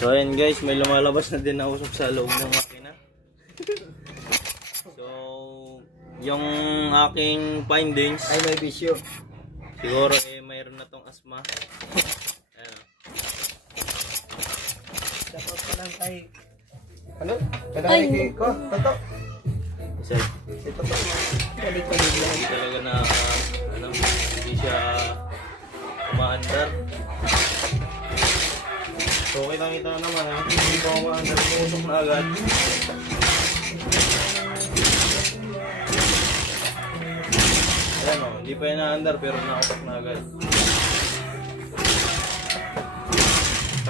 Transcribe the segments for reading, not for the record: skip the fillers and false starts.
So ayan guys, may lumalabas na din na usok sa loob ng makina. So, yung aking findings Ay, may bisyo. siguro mayroon na tong asma. Ayan. Dapat pa lang kay... Ano? Kanari ko? Toto. Isa, Ito to. Balik-balik lang. hindi talaga na hindi siya umaandar. So kita naman ha, hindi pa umaandar, usok na agad. Ayan o, hindi pa yan na-andar pero nausok na agad.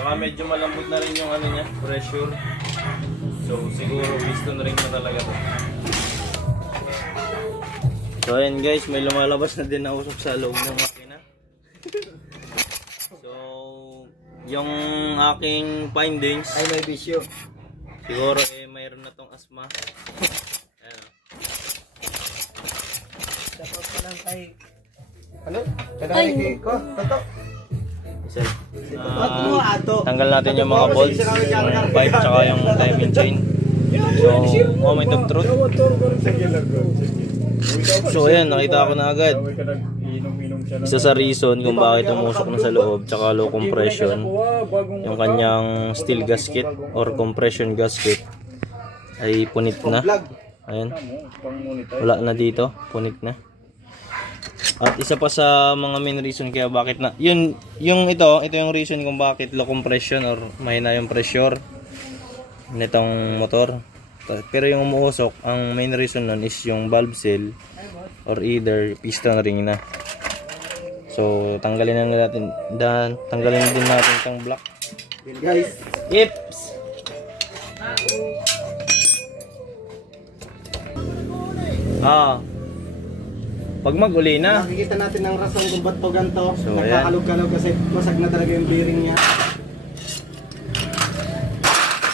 Saka medyo malambot na rin yung ano niya, pressure. So siguro piston ring na talaga to. So ayan guys, may lumalabas na din na usok sa loob ng makina. So yung aking findings Ay, may bisyo. siguro mayroon na tong asma. Ayan. Dapat pa lang kay... Ano? Kanari ko? Toto. Isa, Ato. tanggal natin yung mga bolts, yung pipe tsaka yung timing chain. So moment of truth. So ayan, nakita ko na agad. Isa sa reason kung bakit umusok na sa loob tsaka low compression, yung kanyang steel gasket or compression gasket ay punit na. Ayan, wala na dito, punit na. At isa pa sa mga main reason kaya bakit na yung ito yung reason kung bakit low compression or mahina yung pressure nitong motor. Pero yung umuusok, ang main reason nun is yung valve seal or either piston ring na. So tanggalin na natin tanggalin din natin itong block. Guys. Ips. Pag mag-uli na, Makikita natin ang rason kung ba't to ganito. So, Nagkakalog-kalog kasi wasag na talaga yung bearing niya.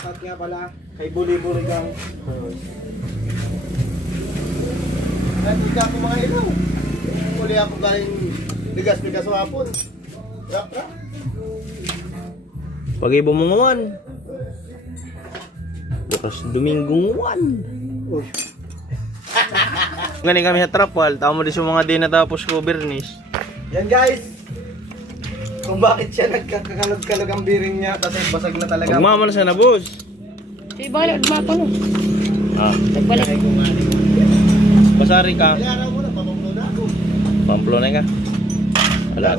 At nga pala, kay buli-buli gang. Ay, hindi ako mga ilaw. Muli ako galing bigas-bigas wapon. Rap-rap. pag-ibo mo ngawan. Bukas Dominggo ngawan. Uy. Galing kami sa trapwal, tamo din sa mga di natapos ko bernis. Yan guys. Kung bakit siya nagkakakalog-kalog ang bearing niya kasi basag na talaga. Magmama na sana boss. Sige, balik, gumapa no. Nagbalik. Basari ka. Kailangan mo na, pamamlo na ako. Pamplona ka. Wala.